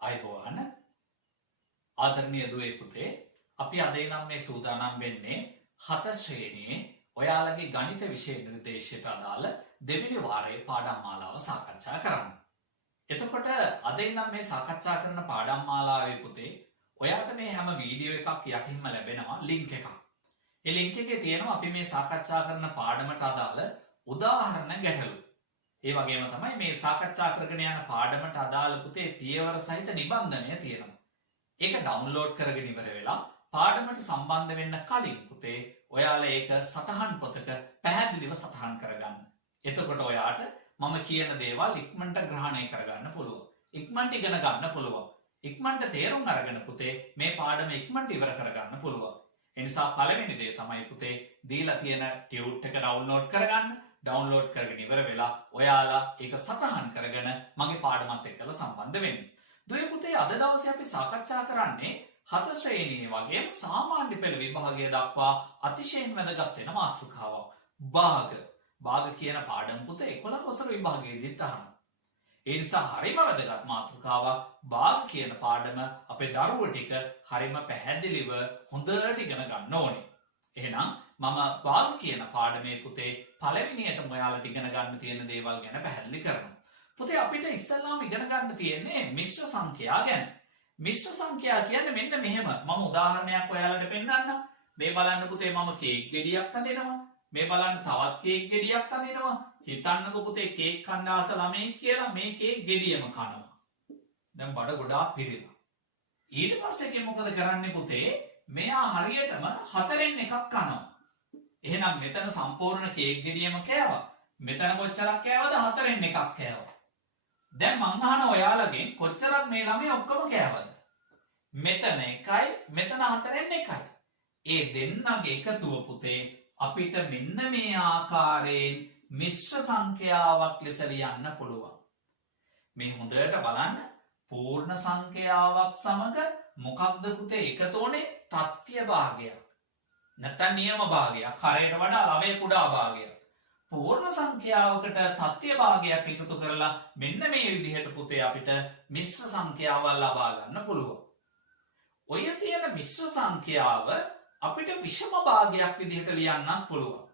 අයබෝවන් ආදරණීය දුවේ පුතේ අපි අද නම් මේ සූදානම් වෙන්නේ 7 ශ්‍රේණියේ ඔයාලගේ ගණිත විෂය නිර්දේශයට අදාළ දෙවෙනි වාරයේ පාඩම් මාලාව සාකච්ඡා කරන්න. එතකොට අද නම් මේ සාකච්ඡා කරන පාඩම් මාලාවේ පුතේ ඔයාලට මේ හැම වීඩියෝ එකක් යටින්ම ලැබෙනවා ලින්ක් එකක්. ඒ ලින්ක් එකේ තියෙනවා අපි මේ සාකච්ඡා කරන පාඩමට අදාළ උදාහරණ ගැටලු. ඒ වගේම තමයි මේ සාකච්ඡා කරගෙන යන පාඩමට අදාළ පුතේ පියවර සහිත නිබන්ධනය තියෙනවා. ඒක ඩවුන්ලෝඩ් කරගෙන ඉවර වෙලා පාඩමට සම්බන්ධ වෙන්න කලින් පුතේ ඔයාලා ඒක සටහන් පොතක පැහැදිලිව සටහන් කරගන්න. එතකොට ඔයාට මම කියන දේවල් ඉක්මනට ග්‍රහණය කරගන්න පුළුවන්. ඉක්මනට ඉගෙන ගන්න පුළුවන්. ඉක්මනට තේරුම් අරගෙන පුතේ මේ පාඩම ඉක්මනට ඉවර කරගන්න පුළුවන්. ඒ නිසා පළවෙනි දේ තමයි පුතේ දීලා තියෙන ටියුට් එක ඩවුන්ලෝඩ් කරගන්න. ඩවුන්ලෝඩ් කරගෙන ඉවර වෙලා ඔයාලා ඒක සටහන් කරගෙන මගේ පාඩමත් එක්කලා සම්බන්ධ වෙන්න. දුවේ පුතේ අද දවසේ අපි සාකච්ඡා කරන්නේ 7 ශ්‍රේණියේ වගේම සාමාන්‍ය පෙළ විභාගය දක්වා අතිශයින් වැදගත් වෙන මාතෘකාවක්. භාග කියන පාඩම පුතේ 11 වසර විභාගයේදීත් අහනවා. ඒ නිසා හරිම වැදගත් මාතෘකාවක් භාග කියන පාඩම අපේ දරුවෝ ටික හරිම පැහැදිලිව හොඳට ඉගෙන ගන්න ඕනේ. එහෙනම් මම භාග කියන පාඩමේ පුතේ පළවෙනියටම ඔයාලට ඉගෙන ගන්න තියෙන දේවල් ගැන පැහැදිලි කරනවා. පුතේ අපිට ඉස්සෙල්ලාම ඉගෙන ගන්න තියෙන්නේ මිශ්‍ර සංඛ්‍යා ගැන. මිශ්‍ර සංඛ්‍යා කියන්නේ මෙන්න මෙහෙම. මම උදාහරණයක් ඔයාලට පෙන්නන්නම්. මේ බලන්න පුතේ මම කේක් ගෙඩියක් අඳිනවා. මේ බලන්න තවත් කේක් ගෙඩියක් අඳිනවා. හිතන්නකෝ පුතේ කේක් කන්න ආස ළමයි කියලා මේ කේක් ගෙඩියම කනවා. දැන් බඩ ගොඩාක් පිරෙනවා. ඊට පස්සේ මොකද කරන්නේ පුතේ? මෙයා හරියටම 4න් එකක් කනවා. එහෙනම් මෙතන සම්පූර්ණ කේක් ගෙඩියම කෑවා. මෙතන කොච්චරක් කෑවද? 4න් එකක් කෑවා. දැන් මං අහන ඔයාලගෙන් කොච්චරක් මේ ළමයි ඔක්කොම කෑවද? මෙතන 1යි මෙතන 4න් 1යි. ඒ දෙන්නගේ එකතුව පුතේ අපිට මෙන්න මේ ආකාරයෙන් මිශ්‍ර සංඛ්‍යාවක් ලෙස ලියන්න පුළුවන්. මේ හොඳට බලන්න පූර්ණ සංඛ්‍යාවක් සමග මොකක්ද පුතේ එකතු වුනේ? තත්ත්‍ය භාගයක්. නැත්නම් නියම භාගයක්. හරයට වඩා ළමයේ කුඩා භාගයක්. පූර්ණ සංඛ්‍යාවකට තත්ත්‍ය භාගයක් එකතු කරලා මෙන්න මේ විදිහට පුතේ අපිට මිශ්‍ර සංඛ්‍යාවල් ලබා ගන්න පුළුවන්. ඔය තියෙන මිශ්‍ර සංඛ්‍යාව අපිට විෂම භාගයක් විදිහට ලියන්නත් පුළුවන්.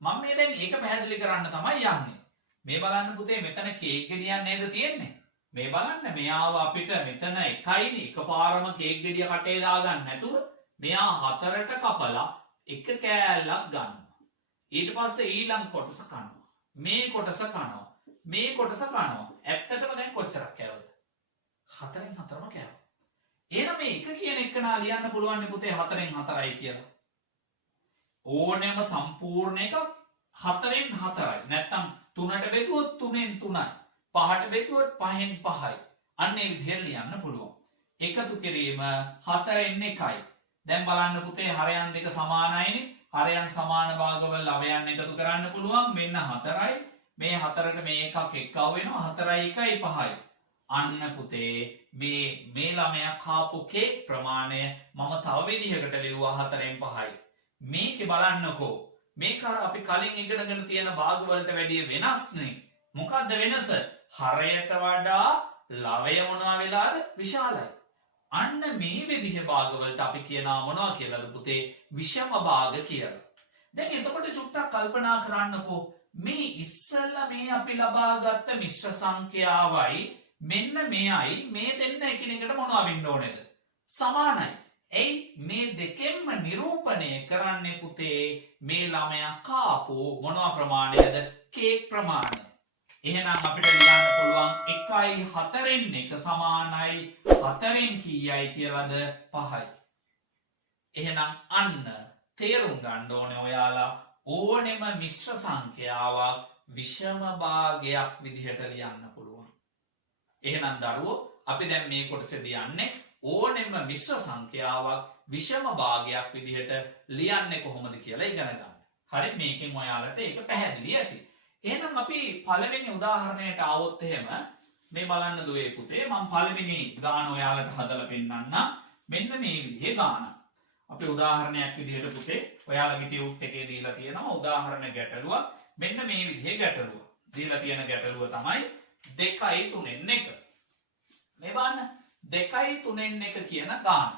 මම මේ දැන් ඒක පැහැදිලි කරන්න තමයි යන්නේ. මේ බලන්න පුතේ මෙතන කේක් ගෙඩියක් නේද තියෙන්නේ? මේ බලන්න මෙයාව අපිට මෙතන 1යිනේ එකපාරම කේක් ගෙඩිය කටේ දාගන්න නැතුව මෙයා 4ට කපලා එක කෑල්ලක් ගන්නවා. ඊට පස්සේ ඊළඟ කොටස කනවා. මේ කොටස කනවා. මේ කොටස කනවා. ඇත්තටම දැන් කොච්චරක් කෑවද? 4න් 4ම කෑවා. එහෙනම් මේ එක කියන එක නා ලියන්න පුළුවන් පුතේ 4න් 4යි කියලා. ඕනෙම සම්පූර්ණ එකක් 4න් 4යි. නැත්තම් 3ට බෙදුවොත් 3න් 3යි. 5ට බෙදුවොත් 5න් 5යි. අන්න ඒ විදිහට ලියන්න පුළුවන්. එකතු කිරීම 4න් 1යි. දැන් බලන්න පුතේ හරයන් දෙක සමානයිනේ. හරයන් සමාන භාගවල අවයන් එකතු කරන්න පුළුවන්. මෙන්න 4යි. මේ 4ට මේ එකක් එක්කව වෙනවා 4යි 1යි 5යි. අන්න පුතේ මේ ළමයා කාපු කේක් ප්‍රමාණය මම තව විදිහකට ලිව්වා 4න් 5යි. මේකේ බලන්නකෝ. මේක අපි කලින් ඉගෙනගෙන තියෙන භාග වලට වැඩිය වෙනස් නේ. මොකද්ද වෙනස? හරයට වඩා ලවය මොනවා වෙලාද? විශාලයි. අන්න මේ විදිහ භාගවලට අපි කියනවා මොනවා කියලාද පුතේ? විෂම භාග කියලා. දැන් එතකොට චුට්ටක් කල්පනා කරන්නකෝ. මේ ඉස්සෙල්ලා මේ අපි ලබාගත්ත මිශ්‍ර සංඛ්‍යාවයි මෙන්න මෙයයි මේ දෙන්න එකිනෙකට මොනවා වෙන්න ඕනේද? සමානයි. එයි මේ දෙකෙන්ම නිරූපණය කරන්නේ පුතේ මේ ළමයා කාපු මොනවා ප්‍රමාණයද? කේක් ප්‍රමාණය. එහෙනම් අපිට ලියන්න පුළුවන් 1යි 4න් 1 සමානයි 4න් කීයයි කියලාද? 5යි. එහෙනම් අන්න තේරුම් ගන්න ඕනේ ඔයාලා ඕනෙම මිශ්‍ර සංඛ්‍යාවක් විෂම භාගයක් විදිහට ලියන්න පුළුවන්. එහෙනම් දරුවෝ අපි දැන් මේ කොටසේදී යන්නේ ඕනෙම මිශ්‍ර සංඛ්‍යාවක් විෂම භාගයක් විදිහට ලියන්නේ කොහොමද කියලා ඉගෙන ගන්න. හරි මේකෙන් ඔයාලට ඒක පැහැදිලි ඇති. එහෙනම් අපි පළවෙනි උදාහරණයට ආවොත් එහෙම මේ බලන්න දුවේ පුතේ මම පළවෙනි ගාන ඔයාලට හදලා පෙන්නන්නම්. මෙන්න මේ විදිහේ ගාන. අපි උදාහරණයක් විදිහට පුතේ ඔයාලගේ ටියුට් එකේ දීලා තියෙනවා උදාහරණ ගැටලුවක්. මෙන්න මේ විදිහේ ගැටලුව. දීලා තියෙන ගැටලුව තමයි 2යි 3න් 1. මේ බලන්න 2යි 3න් 1 කියන ගාන.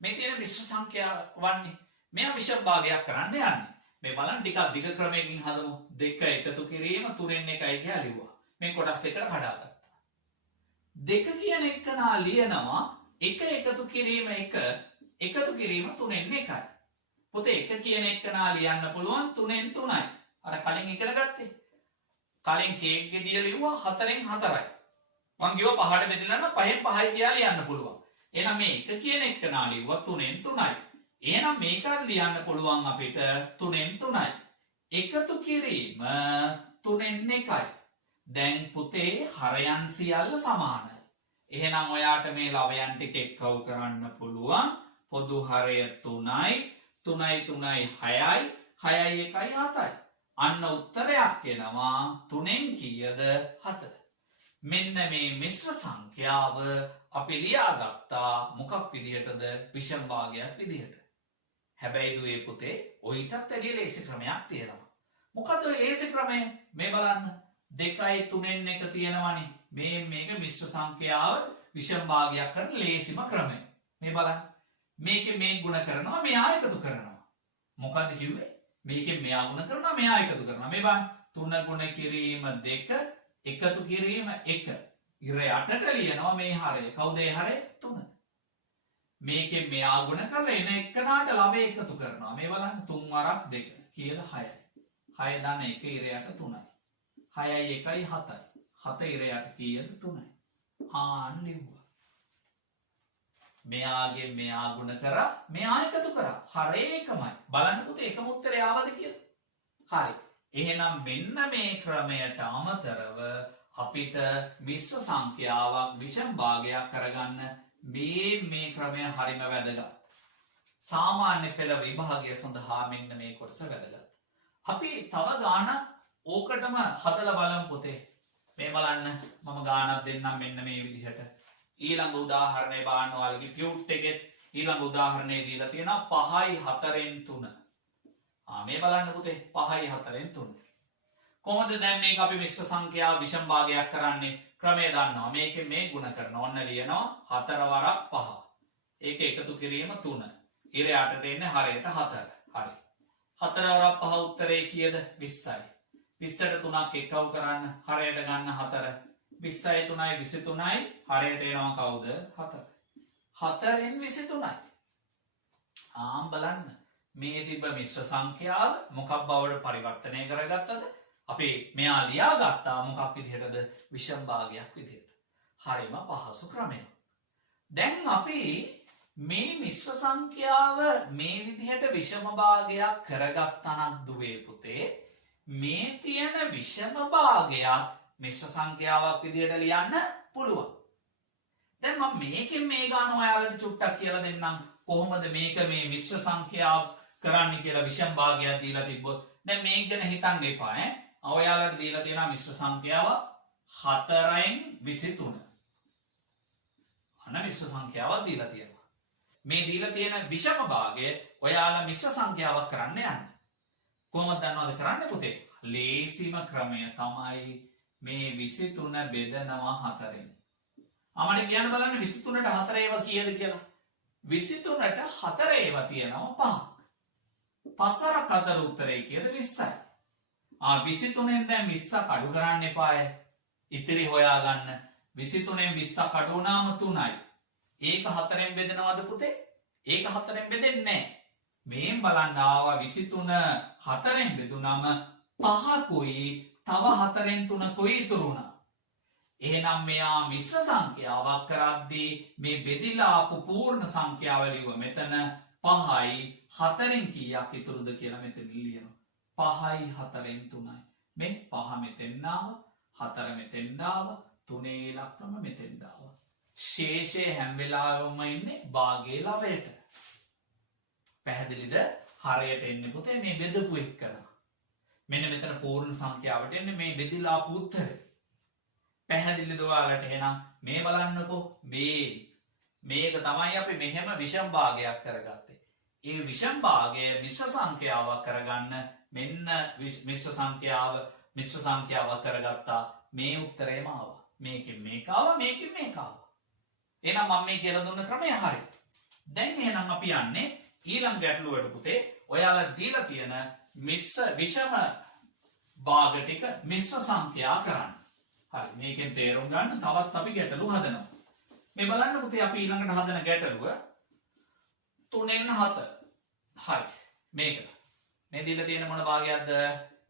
මේ තියෙන මිශ්‍ර සංඛ්‍යාව වන්නේ. මෙයා විෂම භාගයක් කරන්න යන්නේ. මේ බලන්න ටිකක් දිග ක්‍රමයකින් හදමු. 2 එකතු කිරීම 3න් 1යි කියලා ලිව්වා. මේ කොටස් දෙකට කඩාගත්තා. 2 කියන එකනා ලියනවා 1 එකතු කිරීම 1 එකතු කිරීම 3න් 1යි. පුතේ 1 කියන එකනා ලියන්න පුළුවන් 3න් 3යි. අර කලින් ඉගෙන ගත්තේ. කලින් කේක් ගෙඩිය ලිව්වා 4න් 4යි. මං කිව්වා 5ට බෙදලා නම් 5න් 5යි කියලා ලියන්න පුළුවන්. එහෙනම් මේ 1 කියන එකනා ලිව්වා 3න් 3යි. එහෙනම් මේක ලියන්න පුළුවන් අපිට 3න් 3යි. එකතු කිරීම 3න් 1යි. දැන් පුතේ හරයන් සියල්ල සමානයි. එහෙනම් ඔයාට මේ ලවයන් ටික එක්කව කරන්න පුළුවන්. පොදු හරය 3යි 3යි 3යි 6යි 6යි 1යි 7යි. අන්න උත්තරයක් එනවා 3න් කීයද 7. මෙන්න මේ මිශ්‍ර සංඛ්‍යාව අපි ලියාගත්තා මොකක් විදිහටද විෂම භාගයක් විදිහට. හැබැයි දුවේ පුතේ ඔයිටත් වැඩිය ලේසි ක්‍රමයක් තියෙනවා. මොකද ඔය ලේසි ක්‍රමය මේ බලන්න 2යි 3න් 1 තියෙනවනේ. මේක මිශ්‍ර සංඛ්‍යාව විෂම භාගයක් කරන ලේසිම ක්‍රමය. මේ බලන්න. මේකේ මේ ගුණ කරනවා මෙයා එකතු කරනවා. මොකද්ද කිව්වේ? මේකෙන් මෙයා ගුණ කරනවා මෙයා එකතු කරනවා. මේ බලන්න 3 ගුණ කිරීම 2 එකතු කිරීම 1. ඉර යටට ලියනවා මේ හරය. කවුද ඒ හරය? 3. මේකෙන් මෙයා ගුණ කරලා එන එකනාට ළමයි එකතු කරනවා. මේ බලන්න 3 වරක් 2 කියලා 6යි. 6 දාන 1 ඉර යට 3යි. 6යි 1යි 7යි. 7 ඉර යට කීයද 3යි. ආන් ලිව්වා. මෙයාගෙන් මෙයා ගුණ කරා මෙයා එකතු කරා. හරය එකමයි. බලන්න පුතේ එකම උත්තරය ආවද කියලා. හරි. එහෙනම් මෙන්න මේ ක්‍රමයට අමතරව අපිට මිශ්‍ර සංඛ්‍යාවක් විෂම භාගයක් කරගන්න මේ ක්‍රමය හරිම වැදගත්. සාමාන්‍ය පෙළ විභාගය සඳහා මෙන්න මේ කොටස වැදගත්. අපි තව ගානක් ඕකටම හදලා බලමු පුතේ. මේ බලන්න මම ගානක් දෙන්නම් මෙන්න මේ විදිහට. ඊළඟ උදාහරණය බලන්න ඔයාලගේ කියුට් එකෙත් ඊළඟ උදාහරණේ දීලා තියෙනවා 5යි 4න් 3. මේ බලන්න පුතේ 5යි 4න් 3. කොහොමද දැන් මේක අපි මිශ්‍ර සංඛ්‍යාව විෂම භාගයක් කරන්නේ? ක්‍රමය දන්නවා. මේකේ මේ ගුණ කරනවා. ඔන්න ලියනවා 4 වරක් 5. ඒක එකතු කිරීම 3. ඉර යටට එන්නේ හරයට 4. හරි. 4 වරක් 5 උත්තරේ කීයද? 20යි. 20ට 3ක් එකව කරන්න හරයට ගන්න 4. 20යි 3යි 23යි හරයට එනවා කවුද? 7. 4න් 23යි. බලන්න. මේ තිබ්බ මිශ්‍ර සංඛ්‍යාව මොකක් බවට පරිවර්තනය කරගත්තද? අපි මෙයා ලියාගත්තා මොකක් විදිහටද? විෂම භාගයක් විදිහට. හරිම පහසු ක්‍රමයක්. දැන් අපි මේ මිශ්‍ර සංඛ්‍යාව මේ විදිහට විෂම භාගයක් කරගත්තා නම් දුවේ පුතේ මේ තියෙන විෂම භාගයක් මිශ්‍ර සංඛ්‍යාවක් විදිහට ලියන්න පුළුවන්. දැන් මම මේකෙන් මේ ගාන ඔයාලට චුට්ටක් කියලා දෙන්නම්. කොහොමද මේක මේ මිශ්‍ර සංඛ්‍යාව කරන්න කියලා විෂම භාගයක් දීලා තිබ්බොත් දැන් මේක ගැන හිතන්න එපා ඈ. ඔයාලට දීලා තියෙනවා මිශ්‍ර සංඛ්‍යාව 4න් 23. අන්න මිශ්‍ර සංඛ්‍යාවක් දීලා තියෙනවා. මේ දීලා තියෙන විෂම භාගය ඔයාලා මිශ්‍ර සංඛ්‍යාවක් කරන්න යන්න. කොහොමද දන්නවද කරන්න පුතේ? ලේසිම ක්‍රමය තමයි මේ 23 බෙදනවා 4න්. මට කියන්න බලන්න 23ට 4 ඒවා කීයද කියලා. 23ට 4 ඒවා තියෙනවා 5. 5 වරක් 4 උත්තරේ කීයද? 20යි. 23න් දැන් 20ක් අඩු කරන්න එපාය. ඉතිරි හොයාගන්න. 23න් 20ක් අඩු වුණාම 3යි. ඒක 4ෙන් බෙදනවද පුතේ? ඒක 4ෙන් බෙදෙන්නේ නැහැ. මේන් බලන්න ආවා 23 4ෙන් බෙදුනම 5කුයි තව 4ෙන් 3කුයි ඉතුරු වුණා. එහෙනම් මෙයා මිශ්‍ර සංඛ්‍යාවක් කරද්දී මේ බෙදිලා ආපු පූර්ණ සංඛ්‍යාව ලියුව මෙතන 5යි 4ෙන් කීයක් ඉතුරුද කියලා මෙතන ලියනවා. 5යි 4ෙන් 3යි. මේ 5 මෙතෙන් ආවා 4 මෙතෙන් ආවා 3 ඉලක්කම මෙතෙන් ආවා. ශේෂය හැම වෙලාවෙම ඉන්නේ භාගයේ ළවයට. පැහැදිලිද? හරයට එන්නේ පුතේ මේ බෙදපු එකන. මෙන්න මෙතන පූර්ණ සංඛ්‍යාවට එන්නේ මේ බෙදිලා ආපු උත්තරේ. පැහැදිලිද ඔයාලට? එහෙනම් මේ බලන්නකෝ මේක තමයි අපි මෙහෙම විෂම භාගයක් කරගත්තේ. ඒ විෂම භාගය මිශ්‍ර සංඛ්‍යාවක් කරගන්න මෙන්න මිශ්‍ර සංඛ්‍යාවක් කරගත්තා. මේ උත්තරේම ආවා. මේකෙන් මේක ආවා මේකෙන් මේක ආවා. එහෙනම් මම මේ කියලා දුන්න ක්‍රමය හරි. දැන් එහෙනම් අපි යන්නේ ඊළඟ ගැටලුවට පුතේ. ඔයාලා දීලා තියෙන විෂම භාග ටික මිශ්‍ර සංඛ්‍යා කරන්න. හරි. මේකෙන් තේරුම් ගන්න තවත් අපි ගැටලු හදනවා. මේ බලන්න පුතේ අපි ඊළඟට හදන ගැටලුව 3න් 7. හරි. මේක. මේ දීලා තියෙන මොන භාගයක්ද?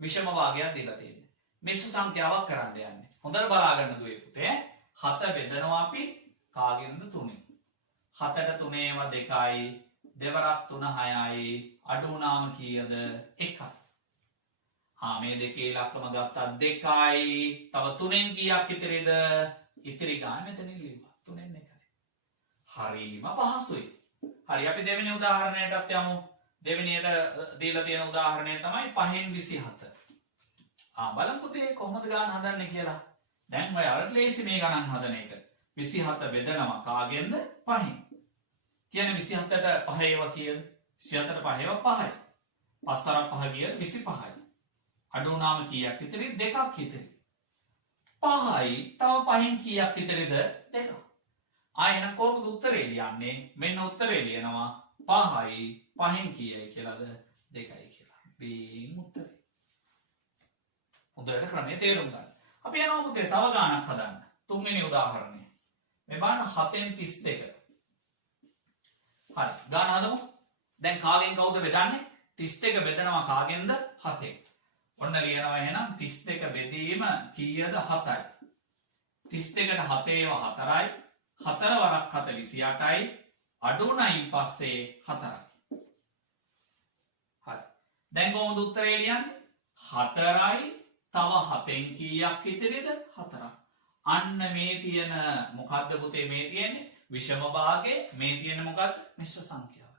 විෂම භාගයක් දීලා තියෙන්නේ. මිශ්‍ර සංඛ්‍යාවක් කරන්න යන්නේ. හොඳට බලා ගන්න දුවේ පුතේ. 7 බෙදනවා අපි කාගෙන්ද 3න්. 7ට 3 ඒවා 2යි. දෙවරක් 3 6යි. අඩු වුණාම කීයද? 1යි. මේ දෙකේ ඉලක්කම ගත්තා 2යි. තව 3න් කීයක් ඉතිරිද? ඉතිරි ගාන මෙතනින් ලියුවා. 3න් 1යි. හරිම පහසුයි. හරි අපි දෙවෙනි උදාහරණයටත් යමු. දෙවෙනියට දීලා තියෙන උදාහරණය තමයි 5න් 27. බලමු පුතේ කොහොමද ගාන හදන්නේ කියලා. දැන් ඔයාලට ලේසි මේ ගණන් හදන එක. 27 බෙදනවා කාගෙන්ද? 5න්. කියන්නේ 27ට 5 ඒවා කීයද? 27ට 5 ඒවා 5යි. 5 අරක් 5 කීයද? 25යි. අඩු වුණාම කීයක් ඉතිරි? 2ක් ඉතිරි. 5යි තව 5න් කීයක් ඉතිරිද? 2ක්. එහෙනම් කොහොමද උත්තරේ ලියන්නේ? මෙන්න උත්තරේ ලියනවා 5යි 5න් කීයයි කියලාද? 2යි කියලා. බීන් උත්තරේ. හොඳට ක්‍රමයේ තේරුම් ගන්න. අපි යනවා පුතේ තව ගානක් හදන්න. තුන්වෙනි උදාහරණය. මේ බලන්න 7න් 32. හරි. ගාන හදමු. දැන් කාගෙන් කවුද බෙදන්නේ? 32 බෙදනවා කාගෙන්ද? 7ෙන්. ඔන්න ලියනවා එහෙනම් 32 බෙදීම කීයද? 7යි. 32ට 7 ඒවා 4යි. 4 වරක් 7 28යි. අඩු වුණයින් පස්සේ 4යි. හරි. දැන් කොහොමද උත්තරේ ලියන්නේ? 4යි තව 7න් කීයක් ඉතිරිද? 4ක්. අන්න මේ තියෙන මොකද්ද පුතේ මේ තියෙන්නේ? විෂම භාගයේ මේ තියෙන මොකද්ද? මිශ්‍ර සංඛ්‍යාව.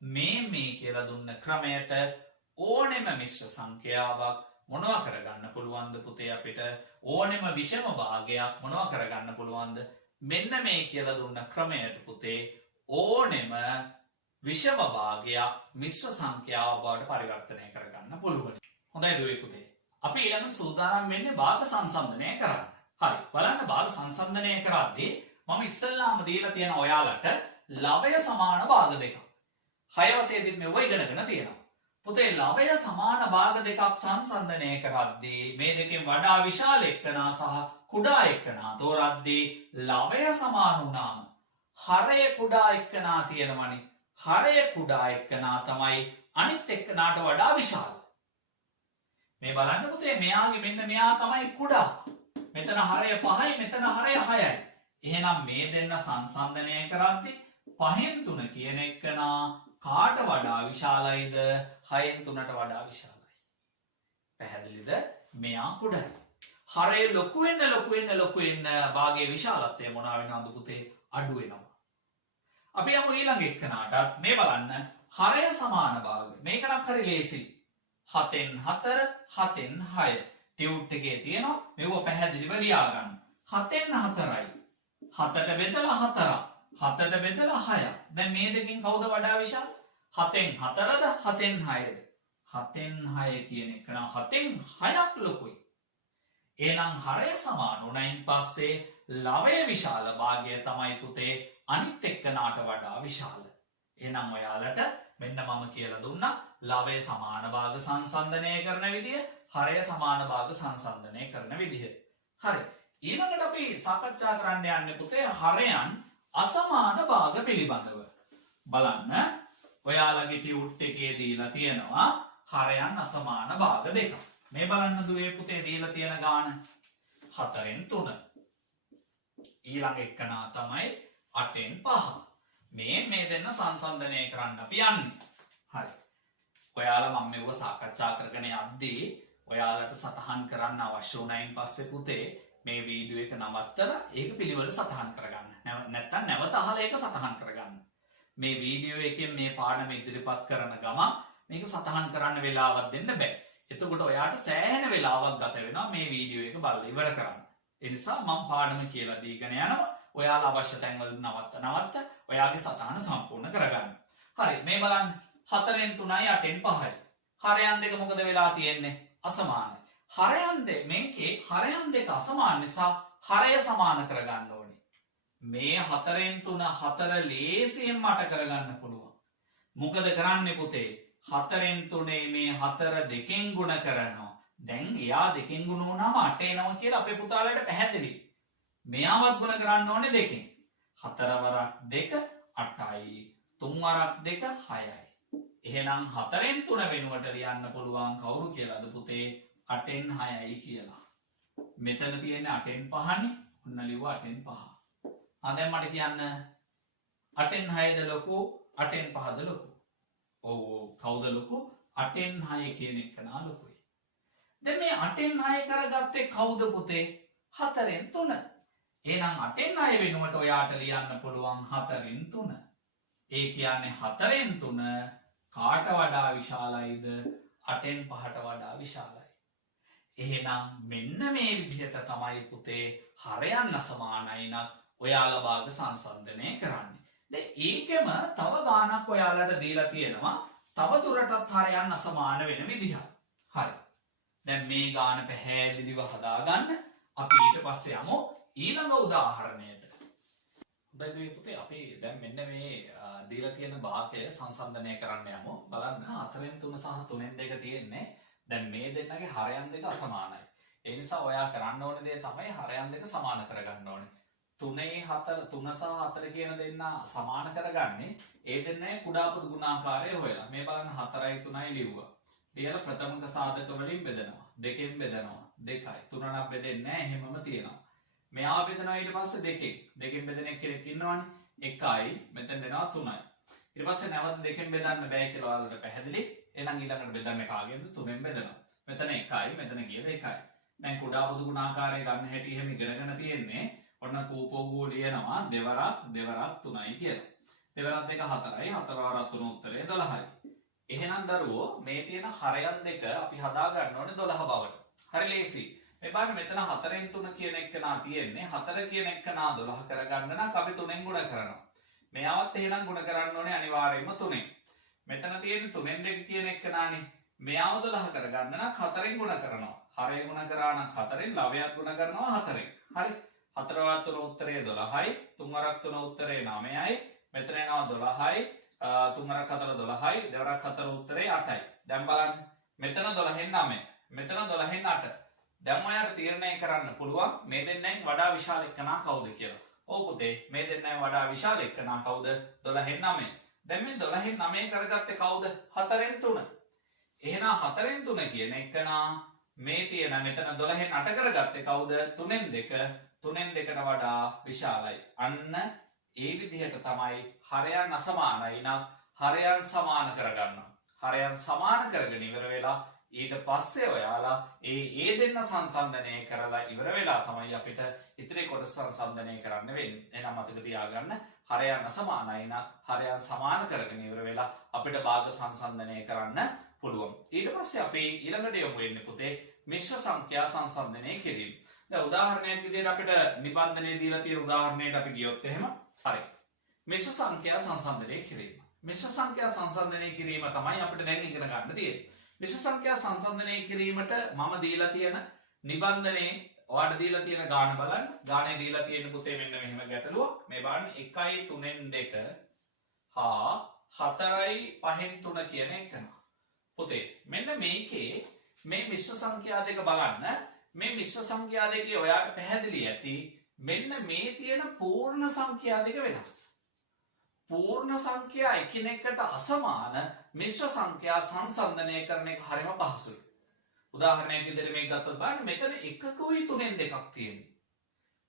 මේ කියලා දුන්න ක්‍රමයට ඕනෙම මිශ්‍ර සංඛ්‍යාවක් මොනවා කරගන්න පුළුවන්ද පුතේ අපිට? ඕනෙම විෂම භාගයක් මොනවා කරගන්න පුළුවන්ද? මෙන්න මේ කියලා දුන්න ක්‍රමයට පුතේ ඕනෙම විෂම භාගයක් මිශ්‍ර සංඛ්‍යාව බවට පරිවර්තනය කරගන්න පුළුවන්. හොඳයි දුවේ පුතේ. අපි ඊළඟට සූදානම් වෙන්නේ භාග සංසන්දනය කරන්න. හරි. බලන්න භාග සංසන්දනය කරද්දී මම ඉස්සෙල්ලාම දීලා තියෙන ඔයාලට ලවය සමාන භාග දෙකක්. 6 වසරේදී මෙව ඉගෙනගෙන තියෙනවා. පුතේ ලවය සමාන භාග දෙකක් සංසන්දනය කරද්දී මේ දෙකෙන් වඩා විශාල එක්කනා සහ කුඩා එක්කනා තෝරද්දී ලවය සමාන වුණාම හරය කුඩා එක්කනා තියෙනවනේ. හරය කුඩා එක්කනා තමයි අනිත් එක්කනාට වඩා විශාල. මේ බලන්න පුතේ මෙයාගේ මෙන්න මෙයා තමයි කුඩා. මෙතන හරය 5යි මෙතන හරය 6යි. එහෙනම් මේ දෙන්න සංසන්දනය කරද්දී 5න් 3 කියන එක්කනා කාට වඩා විශාලයිද? 6න් 3ට වඩා විශාලයි. පැහැදිලිද? මෙයා කුඩයි. හරය ලොකු වෙන්න භාගයේ විශාලත්වය මොනවා වෙනවද පුතේ? අඩු වෙනවා. අපි යමු ඊළඟ එක්කනාට. මේ බලන්න හරය සමාන භාග. මේක නම් හරි ලේසි. 7න් 4 7න් 6 ටියුට් එකේ තියෙනවා. මේව පැහැදිලිව ලියා ගන්න. 7න් 4යි. 7ට බෙදලා 4ක්. 7ට බෙදලා 6ක්. දැන් මේ දෙකෙන් කවුද වඩා විශාල? 7න් 4ද 7න් 6ද? 7න් 6 කියන එක නම් 7න් 6ක් ලොකුයි. එහෙනම් හරය සමාන වුණයින් පස්සේ ලවය විශාල භාගය තමයි පුතේ අනිත් එක්කනාට වඩා විශාල. එහෙනම් ඔයාලට මෙන්න මම කියලා දුන්නා ලවය සමාන භාග සංසන්දනය කරන විදිය, හරය සමාන භාග සංසන්දනය කරන විදිය. හරි. ඊළඟට අපි සාකච්ඡා කරන්න යන්නේ පුතේ හරයන් අසමාන භාග පිළිබඳව. බලන්න ඔයාලගේ ටියුට් එකේ දීලා තියෙනවා හරයන් අසමාන භාග දෙකක්. මේ බලන්න දුවේ පුතේ දීලා තියෙන ගාන 4න් 3. ඊළඟ එක්කනා තමයි 8න් 5. මේ දෙන්න සංසන්දනය කරන්න අපි යන්නේ. හරි. ඔයාලා මම මේව සාකච්ඡා කරගෙන යද්දී ඔයාලට සටහන් කරන්න අවශ්‍ය වුණයින් පස්සේ පුතේ මේ වීඩියෝ එක නවත්තලා ඒක පිළිවෙල සටහන් කරගන්න. නැත්තම් නැවත අහලා ඒක සටහන් කරගන්න. මේ වීඩියෝ එකෙන් මේ පාඩම ඉදිරිපත් කරන ගමන් මේක සටහන් කරන්න වෙලාවක් දෙන්න බෑ. එතකොට ඔයාට සෑහෙන වෙලාවක් ගත වෙනවා මේ වීඩියෝ එක බලලා ඉවර කරන්න. ඒ නිසා මම පාඩම කියලා දීගෙන යනවා. ඔයාලා අවශ්‍ය තැන්වල නවත්ත ඔයාගේ සටහන සම්පූර්ණ කරගන්න. හරි. මේ බලන්න 4න් 3යි 8න් 5යි. හරයන් දෙක මොකද වෙලා තියෙන්නේ? අසමානයි. මේකේ හරයන් දෙක අසමාන නිසා හරය සමාන කරගන්න ඕනේ. මේ 4න් 3 4 ලේසියෙන් මට කරගන්න පුළුවන්. මොකද කරන්නේ පුතේ? 4න් 3 මේ 4 දෙකෙන් ගුණ කරනවා. දැන් එයා දෙකෙන් ගුණ වුණාම 8 එනවා කියලා අපේ පුතාලට පැහැදිලි. මෙයාවත් ගුණ කරන්න ඕනේ දෙකෙන්. 4 වරක් 2 8යි. 3 වරක් 2 6යි. එහෙනම් 4න් 3 වෙනුවට ලියන්න පුළුවන් කවුරු කියලාද පුතේ? 8න් 6යි කියලා. මෙතන තියෙන්නේ 8න් 5නේ. ඔන්න ලිව්වා 8න් 5. දැන් මට කියන්න 8න් 6ද ලොකු 8න් 5ද ලොකු? ඔව් කවුද ලොකු? 8න් 6 කියන එක නා ලොකුයි. දැන් මේ 8න් 6 කරගත්තේ කවුද පුතේ? 4න් 3. එහෙනම් 8න් 6 වෙනුවට ඔයාට ලියන්න පුළුවන් 4න් 3. ඒ කියන්නේ 4න් 3 කාට වඩා විශාලයිද? 8න් 5ට වඩා විශාලයි. එහෙනම් මෙන්න මේ විදිහට තමයි පුතේ හරයන් අසමානයි නම් ඔයාලා භාග සංසන්දනය කරන්නේ. දැන් ඒකෙම තව ගානක් ඔයාලට දීලා තියෙනවා. තව දුරටත් හරයන් අසමාන වෙන විදිහ. හරි. දැන් මේ ගාන පැහැදිලිව හදාගන්න. අපි ඊට පස්සේ යමු ඊළඟ උදාහරණයට. හොඳයි පුතේ අපි දැන් මෙන්න මේ දීලා තියෙන භාගය සංසන්දනය කරන්න යමු. බලන්න 4න් 3 සහ 3න් 2 තියෙන්නේ. දැන් මේ දෙන්නගේ හරයන් දෙක අසමානයි. ඒ නිසා ඔයා කරන්න ඕනේ දේ තමයි හරයන් දෙක සමාන කරගන්න ඕනේ. 3 සහ 4 කියන දෙන්න සමාන කරගන්නේ ඒ දෙන්නේ කුඩා පොදු ගුණාකාරය හොයලා. මේ බලන්න 4යි 3යි ලිව්වා. ඊළඟ ප්‍රථමක සාධක වලින් බෙදනවා. 2කින් බෙදනවා. 2යි. 3 නම් බෙදෙන්නේ නැහැ. එහෙමම තියෙනවා. මෙයා බෙදනවා ඊට පස්සේ 2කින්. 2කින් බෙදෙන කෙනෙක් ඉන්නවනේ. 1යි. මෙතෙන් දෙනවා 3යි. ඊට පස්සේ නැවත 2කින් බෙදන්න බෑ කියලා ඔයාලට පැහැදිලි. එහෙනම් ඊළඟට බෙදන්නේ කාගෙන්ද? 3ෙන් බෙදනවා. මෙතන 1යි. මෙතන ගියද 1යි. දැන් කුඩා පොදු ගුණාකාරය ගන්න හැටි එහෙම ඉගෙනගෙන තියෙන්නේ. ඔන්න කූපෝගුව ලියනවා දෙවරක් 3යි කියලා. දෙවරක් 2 4යි 4 වරක් 3 උත්තරේ 12යි. එහෙනම් දරුවෝ මේ තියෙන හරයන් දෙක අපි හදා ගන්න ඕනේ 12 බවට. හරි ලේසි. මේ බලන්න මෙතන 4න් 3 කියන එකනා තියෙන්නේ 4 කියන එකනා 12 කරගන්න නම් අපි 3ෙන් ගුණ කරනවා. මෙයාවත් එහෙනම් ගුණ කරන්න ඕනේ අනිවාර්යයෙන්ම 3ෙන්. මෙතන තියෙන්නේ 3ෙන් 2 කියන එකනානේ. මෙයාව 12 කරගන්න නම් 4ෙන් ගුණ කරනවා. හරය ගුණ කරා නම් 4ෙන් ලවයත් ගුණ කරනවා 4ෙන්. හරි. 4 වරක් 3 උත්තරේ 12යි. 3 වරක් 3 උත්තරේ 9යි. මෙතන එනවා 12යි. 3 වරක් 4 12යි. දෙවරක් 4 උත්තරේ 8යි. දැන් බලන්න. මෙතන 12න් 9. මෙතන 12න් 8. දැන් ඔයාලට තීරණය කරන්න පුළුවන් මේ දෙන්නෙන් වඩා විශාල එකනා කවුද කියලා. ඔව් පුතේ මේ දෙන්නෙන් වඩා විශාල එකනා කවුද? 12න් 9. දැන් මේ 12න් 9 කරගත්තේ කවුද? 4න් 3. එහෙනම් 4න් 3 කියන එකනා මේ තියෙන මෙතන 12න් 8 කරගත්තේ කවුද? 3න් 2. 3න් 2ට වඩා විශාලයි. අන්න ඒ විදිහට තමයි හරයන් අසමානයි නම් හරයන් සමාන කරගන්නවා. හරයන් සමාන කරගෙන ඉවර වෙලා ඊට පස්සේ ඔයාලා ඒ දෙන්න සංසන්දනය කරලා ඉවර වෙලා තමයි අපිට ඉතිරි කොටස සංසන්දනය කරන්න වෙන්නේ. එහෙනම් මතක තියාගන්න හරයන් අසමානයි නම් හරයන් සමාන කරගෙන ඉවර වෙලා අපිට භාග සංසන්දනය කරන්න පුළුවන්. ඊට පස්සේ අපි ඊළඟට යමු වෙන්නේ පුතේ මිශ්‍ර සංඛ්‍යා සංසන්දනය කිරීම. දැන් උදාහරණයක් විදිහට අපිට නිබන්ධනයේ දීලා තියෙන උදාහරණයට අපි ගියොත් එහෙම හරි. මිශ්‍ර සංඛ්‍යා සංසන්දනය කිරීම. මිශ්‍ර සංඛ්‍යා සංසන්දනය කිරීම තමයි අපිට දැන් ඉගෙන ගන්න තියෙන්නේ. මිශ්‍ර සංඛ්‍යා සංසන්දනය කිරීමට මම දීලා තියෙන නිබන්ධනයේ ඔයාලට දීලා තියෙන ගාන බලන්න. ගානේ දීලා තියෙන පුතේ මෙන්න මෙහෙම ගැටලුවක්. මේ බලන්න 1යි 3න් 2 හා 4යි 5න් 3 කියන එක. පුතේ මෙන්න මේකේ මේ මිශ්‍ර සංඛ්‍යා දෙක බලන්න. මේ මිශ්‍ර සංඛ්‍යා දෙකේ ඔයාලට පැහැදිලි ඇති මෙන්න මේ තියෙන පූර්ණ සංඛ්‍යා දෙක වෙනස්. පූර්ණ සංඛ්‍යා එකිනෙකට අසමාන මිශ්‍ර සංඛ්‍යා සංසන්දනය කරන එක හරිම පහසුයි. උදාහරණයක් විදිහට මේක ගත්තොත් බලන්න මෙතන 1කුයි 3න් 2ක් තියෙන්නේ.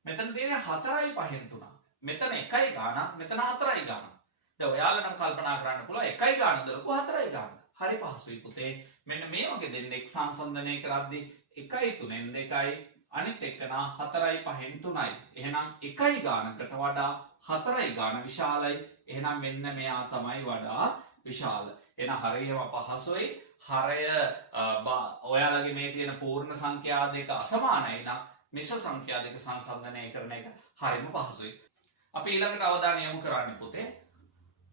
මෙතන තියෙන්නේ 4යි 5න් 3ක්. මෙතන 1යි ගානක් මෙතන 4යි ගානක්. දැන් ඔයාලා නම් කල්පනා කරන්න පුළුවන් 1යි ගානද ලොකු 4යි ගානද? හරි පහසුයි පුතේ. මෙන්න මේ වගේ දෙන්නෙක් සංසන්දනය කරද්දී 1යි 3න් 2යි අනිත් එකනා 4යි 5න් 3යි. එහෙනම් 1යි ගානකට වඩා 4යි ගාන විශාලයි. එහෙනම් මෙන්න මෙයා තමයි වඩා විශාල. එහෙනම් හරියම පහසුයි. හරය ඔයාලගේ මේ තියෙන පූර්ණ සංඛ්‍යා දෙක අසමානයි නම් මිශ්‍ර සංඛ්‍යා දෙක සංසන්දනය කරන එක හරිම පහසුයි. අපි ඊළඟට අවධානය යොමු කරන්නේ පුතේ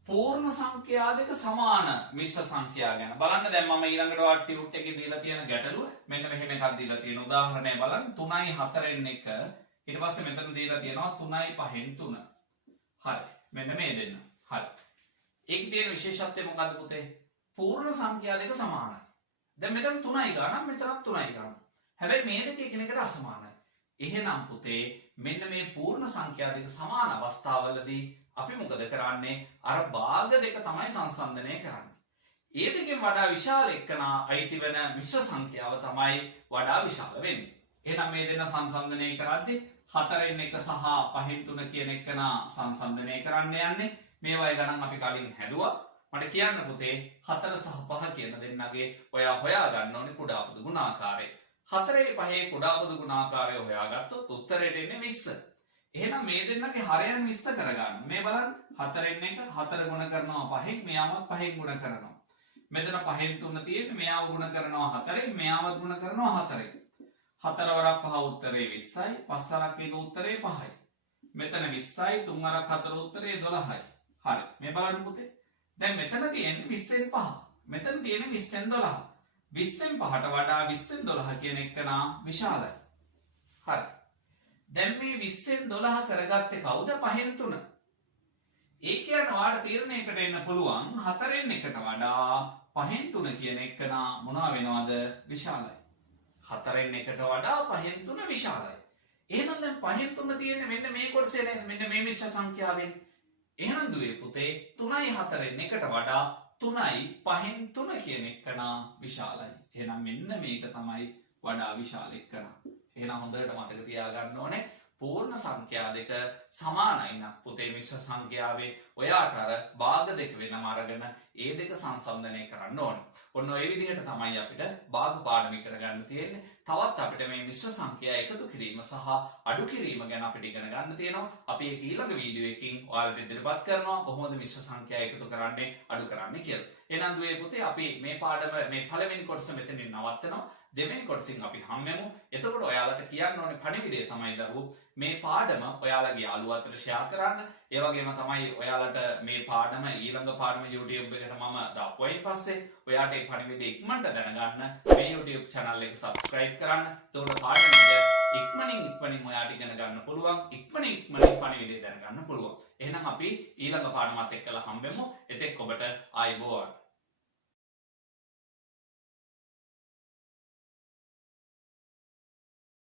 පූර්ණ සංඛ්‍යා දෙක සමාන මිශ්‍ර සංඛ්‍යා ගැන. බලන්න දැන් මම ඊළඟට ඔයාලට ටියුට් එකේ දීලා තියෙන ගැටලුව මෙන්න මෙහෙම එකක් දීලා තියෙන උදාහරණය බලන්න 3යි 4න් 1 ඊට පස්සේ මෙතන දීලා තියෙනවා 3යි 5න් 3. හරි. මෙන්න මේ දෙන්න. හරි. ඒකේ තියෙන විශේෂත්වය මොකද්ද පුතේ? පූර්ණ සංඛ්‍යා දෙක සමානයි. දැන් මෙතන 3යි ගානක් මෙතනත් 3යි ගානක්. හැබැයි මේ දෙක එකිනෙකට අසමානයි. එහෙනම් පුතේ මෙන්න මේ පූර්ණ සංඛ්‍යා දෙක සමාන අවස්ථාවලදී අපි මොකද කරන්නේ? අර භාග දෙක තමයි සංසන්දනය කරන්නේ. ඒ දෙකෙන් වඩා විශාල එක්කනා අයිති වෙන මිශ්‍ර සංඛ්‍යාව තමයි වඩා විශාල වෙන්නේ. එහෙනම් මේ දෙන්න සංසන්දනය කරද්දී 4න් 1 සහ 5න් 3 කියන එක්කනා සංසන්දනය කරන්න යන්නේ. මේවායේ ගණන් අපි කලින් හැදුවා. මට කියන්න පුතේ 4 සහ 5 කියන දෙන්නගේ ඔයා හොයා ගන්න ඕනේ කුඩා පොදු ගුණාකාරය. 4යි 5යි කුඩා පොදු ගුණාකාරය හොයාගත්තොත් උත්තරයට එන්නේ 20. එහෙනම් මේ දෙන්නගේ හරයන් 20 කරගන්න. මේ බලන්න 4න් 1 4 ගුණ කරනවා 5න් මෙයාවත් 5න් ගුණ කරනවා. මෙතන 5න් 3 තියෙන්නේ මෙයාව ගුණ කරනවා 4න් මෙයාවත් ගුණ කරනවා 4න්. 4 වරක් 5 උත්තරේ 20යි 5 වරක් 1 උත්තරේ 5යි. මෙතන 20යි 3 වරක් 4 උත්තරේ 12යි. හරි. මේ බලන්න පුතේ. දැන් මෙතන තියෙන්නේ 20න් 5. මෙතන තියෙන්නේ 20න් 12. 20න් 5ට වඩා 20න් 12 කියන එක නා විශාලයි. හරි. දැන් මේ 20න් 12 කරගත්තේ කවුද? 5න් 3. ඒ කියන්නේ ඔයාලට තීරණයකට එන්න පුළුවන් 4න් 1ට වඩා 5න් 3 කියන එක නා මොනවා වෙනවද? විශාලයි. 4න් 1ට වඩා 5න් 3 විශාලයි. එහෙනම් දැන් 5න් 3 තියෙන්නේ මෙන්න මේ කොටසේ නේද? මෙන්න මේ මිශ්‍ර සංඛ්‍යාවෙන්. එහෙනම් දුවේ පුතේ 3යි 4න් 1ට වඩා 3යි 5න් 3 කියන එක්කනා විශාලයි. එහෙනම් මෙන්න මේක තමයි වඩා විශාල එක්කනා. එහෙනම් හොඳට මතක තියාගන්න ඕනේ පූර්ණ සංඛ්‍යා දෙක සමානයි නම් පුතේ මිශ්‍ර සංඛ්‍යාවේ ඔයාට අර භාග දෙක වෙනම අරගෙන ඒ දෙක සංසන්දනය කරන්න ඕනේ. ඔන්න ඔය විදිහට තමයි අපිට භාග පාඩම ඉගෙන ගන්න තියෙන්නේ. තවත් අපිට මේ මිශ්‍ර සංඛ්‍යා එකතු කිරීම සහ අඩු කිරීම ගැන අපිට ඉගෙන ගන්න තියෙනවා. අපි ඒක ඊළඟ වීඩියෝ එකකින් ඔයාලට ඉදිරිපත් කරනවා කොහොමද මිශ්‍ර සංඛ්‍යා එකතු කරන්නේ අඩු කරන්නේ කියලා. එහෙනම් දුවේ පුතේ අපි මේ පාඩම මේ පළවෙනි කොටස මෙතනින් නවත්තනවා. දෙවෙනි කොටසින් අපි හම්බෙමු. එතකොට ඔයාලට කියන්න ඕනේ පණිවිඩය තමයි දරුවෝ මේ පාඩම ඔයාලගේ යාළුවා අතර ෂෙයා කරන්න. ඒ වගේම තමයි ඔයාලට මේ පාඩම ඊළඟ පාඩම YouTube එකට මම දාපුවයින් පස්සේ ඔයාට මේ පණිවිඩය ඉක්මනට දැනගන්න මේ YouTube channel එක subscribe කරන්න. එතකොට පාඩම ටික ඉක්මනින් ඔයාට ඉගෙන ගන්න පුළුවන්. ඉක්මනින් පණිවිඩය දැනගන්න පුළුවන්. එහෙනම් අපි ඊළඟ පාඩමත් එක්කලා හම්බෙමු. එතෙක් ඔබට ආයුබෝවන්.